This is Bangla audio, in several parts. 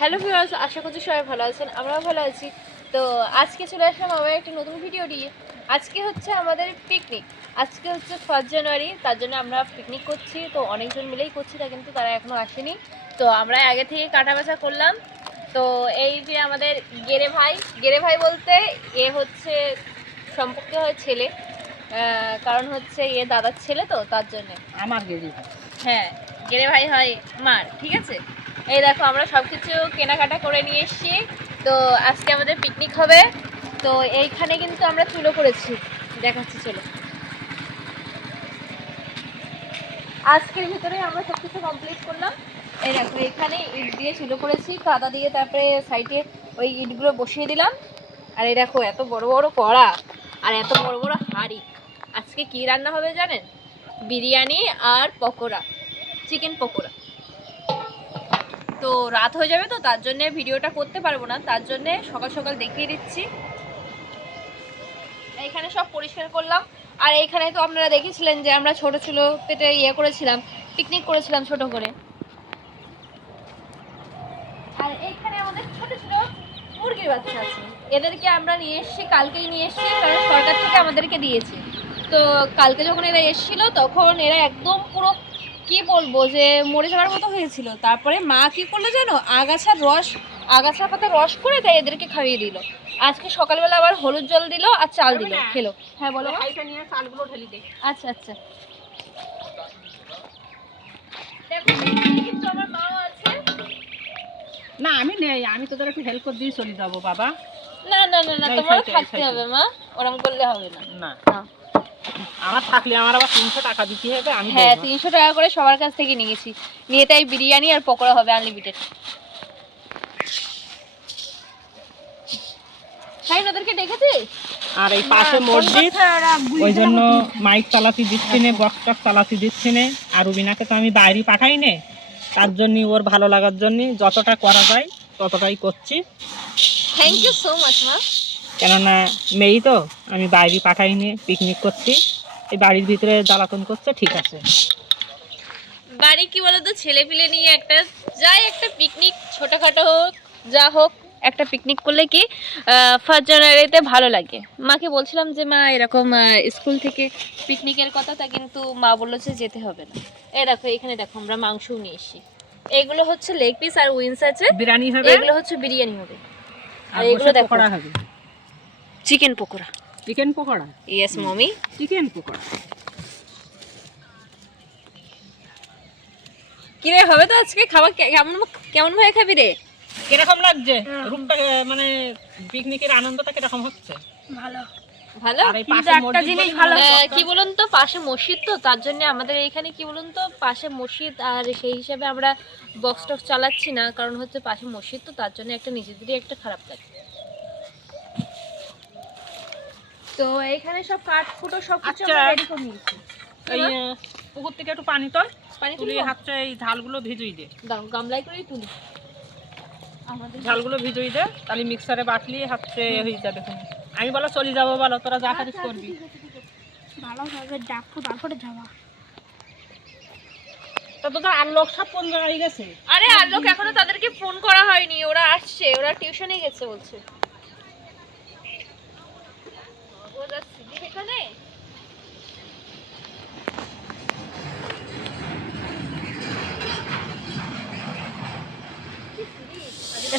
হ্যালো ভিউয়ার্স, আশা করছি সবাই ভালো আছেন। আমরাও ভালো আছি। তো আজকে চলে আসলাম আমার একটি নতুন ভিডিও নিয়ে। আজকে হচ্ছে আমাদের পিকনিক। আজকে হচ্ছে 1 জানুয়ারি, তার জন্য আমরা পিকনিক করছি। তো অনেকজন মিলেই করছি, তা কিন্তু তারা এখনও আসেনি। তো আমরা আগে থেকে কাটাবাছা করলাম। তো এই যে আমাদের গেরে ভাই বলতে এ হচ্ছে সম্পর্কে হয় ছেলে, কারণ হচ্ছে এ দাদার ছেলে, তো তার জন্যে আমার গেরি ভাই। হ্যাঁ, গেরে ভাই হয় মার, ঠিক আছে। এই দেখো আমরা সব কিছু কেনাকাটা করে নিয়ে এসেছি। তো আজকে আমাদের পিকনিক হবে। তো এইখানে কিন্তু আমরা চুলো করেছি, দেখাচ্ছি চলো। আজকের ভিতরে আমরা সব কিছু কমপ্লিট করলাম। এই দেখো এখানে ইট দিয়ে চুলো করেছি, কাদা দিয়ে, তারপরে সাইডে ওই ইটগুলো বসিয়ে দিলাম। আর এই দেখো এত বড় বড় কড়া আর এত বড় বড় হাঁড়ি। আজকে কি রান্না হবে জানেন? বিরিয়ানি আর পকোড়া, চিকেন পকোড়া। তো রাত হয়ে যাবে, তো তার জন্য ভিডিওটা করতে পারবো না, তার জন্য সকাল সকাল দেখিয়ে দিচ্ছি। এইখানে সব পরিষ্কার করলাম। আর এইখানে তো আপনারা দেখেছিলেন যে আমরা ছোট ছোট পেটে করেছিলাম, পিকনিক করেছিলাম ছোট করে। আর এইখানে আমাদের ছোট ছোট মুরগির বাচ্চা আছে। এদেরকে আমরা নিয়ে এসেছি, কালকেই নিয়ে এসেছি, কারণ সরকার থেকে আমাদেরকে দিয়েছে। তো কালকে যখন এরা এসেছিল তখন এরা একদম পুরো কি বলবো যে মরে যাওয়ার মতো হয়েছিল। তারপরে মা কি করলো জানো, আগাছার পাতা রস করে তাই এদেরকে খাইয়ে দিল। আজকে সকালবেলা আবার হলুদ জল দিল আর চাল দিল, খেলো। হ্যাঁ বলো। নিয়ে চালগুলো ঢেলে দে। আচ্ছা আচ্ছা, দেখো কিন্তু আমার মাও আছে। না আমি নেই, আমি তোদের একটু হেল্প করে দিয়ে চলে যাবো বাবা। না না না না, তোমারও থাকতে হবে মা, ওরম করলে হবে না। না আমার থাকলে আমার আবার 300 টাকা দিতে হবে। আমি হ্যাঁ 300 টাকা করে সবার কাছ থেকে নিয়েছি, নিয়ে তাই বিরিয়ানি আর পকোড়া হবে আনলিমিটেড। শাহিন ওদেরকে ডেকেছিস? আর এই পাশে মসজিদ, ওই জন্য মাইক চালাতে দিচ্ছি না, বক্স টক্স চালাতে দিচ্ছি না। আর রুবিনাকে তো আমি বাইরে পাঠাই না, তার জন্য ওর ভালো লাগার জন্য যতটা করা যায় ততটাই করছি। থ্যাংক ইউ সো মাচ মা। কেননা মেয়েই তো, আমি বাইরে পাঠাই নি, পিকনিক করছি, এই বাড়ির ভিতরে জ্বালাতন করছে, ঠিক আছে। বাড়ি কি বলতো, ছেলে পিলে নিয়ে একটা একটা পিকনিক ছোটখাটো হোক যা হোক, একটা পিকনিক করলে কি 1 জানুয়ারিতে ভালো লাগে। মাকে বলছিলাম যে মা এরকম স্কুল থেকে পিকনিকের কথা, তা কিন্তু মা বললো যে যেতে হবে না। এই দেখো এখানে দেখো আমরা মাংসও নিয়ে এসেছি। এগুলো হচ্ছে লেগ পিস আর উইংস আছে, বিরিয়ানি হবে, এগুলো হচ্ছে বিরিয়ানি হবে। আর এগুলো দেখো পকোড়া হবে, chicken pakora. Chicken pakora, yes mummy, chicken pakora. কিরে হবে তো আজকে খাবার? কেমন কেমন ভাবে খাবি রে? কিরকম লাগছে রূপটা, মানে পিকনিকের আনন্দটা কিরকম হচ্ছে? ভালো ভালো। আর এই পাশে একটা জিনিস ভালো, কি বলুন বলুন তো, পাশে মসজিদ, তো তার জন্য আমাদের এইখানে কি বলুন তো পাশে মসজিদ, আর সেই হিসাবে আমরা বক্স টক্স চালাচ্ছি না, কারণ হচ্ছে পাশে মসজিদ, তো তার জন্য একটা নিজেদেরই একটা খারাপ লাগে। তো এইখানে সব কাঠ ফুটো সব কিছু আমরা রেডি করে নিয়েছি। এই পুকুর থেকে একটু পানি তোল, পানি তুলি তুলি হাতটা এই ঝালগুলো ভিজুই দে, দাও, গামলায় করেই তুলি। আমাদের ঝালগুলো ভিজুই দে, তাহলে মিক্সারে বাটলি হাতে হয়ে যাবে। আমি বলো চলে যাবো, বলো তোরা যা করিস করবি। ভালোভাবে ডাকবো, তারপরে যাওয়া। তা তোদের আর লোক সব কোন জায়গায় গেছে? আরে আর লোক এখনো তাদেরকে ফোন করা হয়নি, ওরা আসছে, ওরা টিউশনে গেছে বলছে। ও যাচ্ছে এখানে।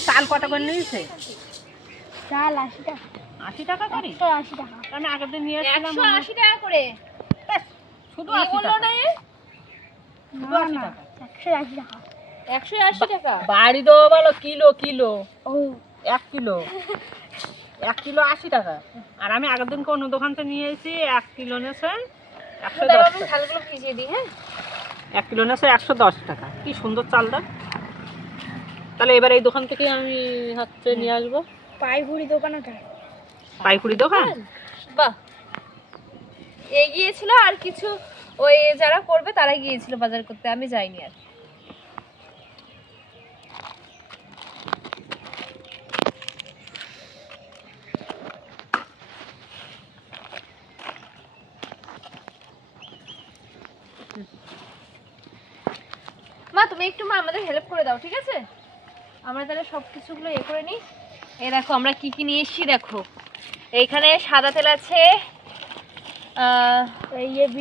চাল কটা করে নিয়েছে? চাল 80 টাকা। 80 টাকা করে? 180 টাকা। আমি আগের দিন নিয়ে এসেছিলাম 180 টাকা করে। শুধু কি 80 বললো টাকা। না এ? শুধু 80 টাকা। 180 টাকা। 180 টাকা। বাড়ি দেবো বলো, কিলো কিলো। ও 1 কিলো, 1 কিলো 80 টাকা। আর আমি আগের দিন কোন দোকান থেকে নিয়ে এসেছি 1 কিলো নেছে 110 টাকা। আমি ঝালগুলো ভিজিয়ে দিই। হ্যাঁ 1 কিলো নেছে 110 টাকা। কি সুন্দর চালটা। তাহলে এবার এই দোকান থেকে আমি হচ্ছে নিয়ে আসবো। পাইপুরি দোকান ওটা। পাইকুড়ি দোকান? বাহ, এগিয়েছিল আর কিছু ওই যারা করবে তারা গিয়েছিল বাজার করতে, আমি যাইনি আর। মা তুমি একটু আমাদের হেল্প করে দাও, ঠিক আছে? আমরা তাহলে সব কিছুগুলো করে নিই। এই দেখো আমরা কি কি নিয়ে এসেছি দেখো। এইখানে সাদা তেল আছে,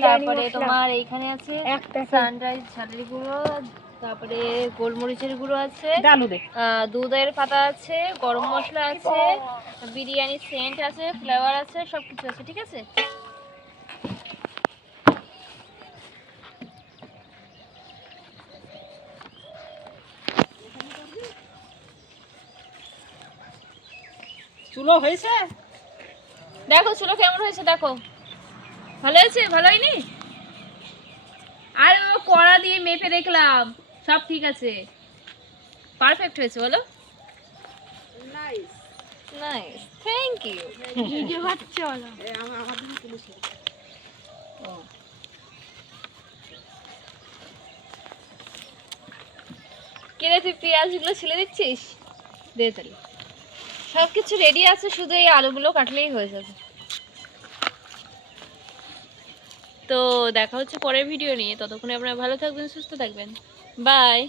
তারপরে তোমার এইখানে আছে সানরাইজ ঝালের গুঁড়ো, তারপরে গোলমরিচের গুঁড়ো আছে, দুধের পাতা আছে, গরম মশলা আছে, বিরিয়ানি সেন্ট আছে, ফ্লেভার আছে, সব কিছু আছে। ঠিক আছে, চুলো হয়েছে দেখো চুলো কেমন হয়েছে দেখো। ভালো হয়েছে? ভালো হয়নি? আর কড়া দিয়ে মেপে দেখলাম সব ঠিক আছে, পারফেক্ট হয়েছে। বলো nice. Nice, thank you. Video বাচ্চা হলো। কিরে তুই পেঁয়াজগুলো ছিলে দিচ্ছিস? দে তাহলে। সব কিছু রেডি আছে, শুধু এই আলুগুলো কাটলেই হয়ে যাবে। তো দেখা হচ্ছে পরের ভিডিও নিয়ে, ততক্ষণে আপনারা ভালো থাকবেন, সুস্থ থাকবেন। বাই।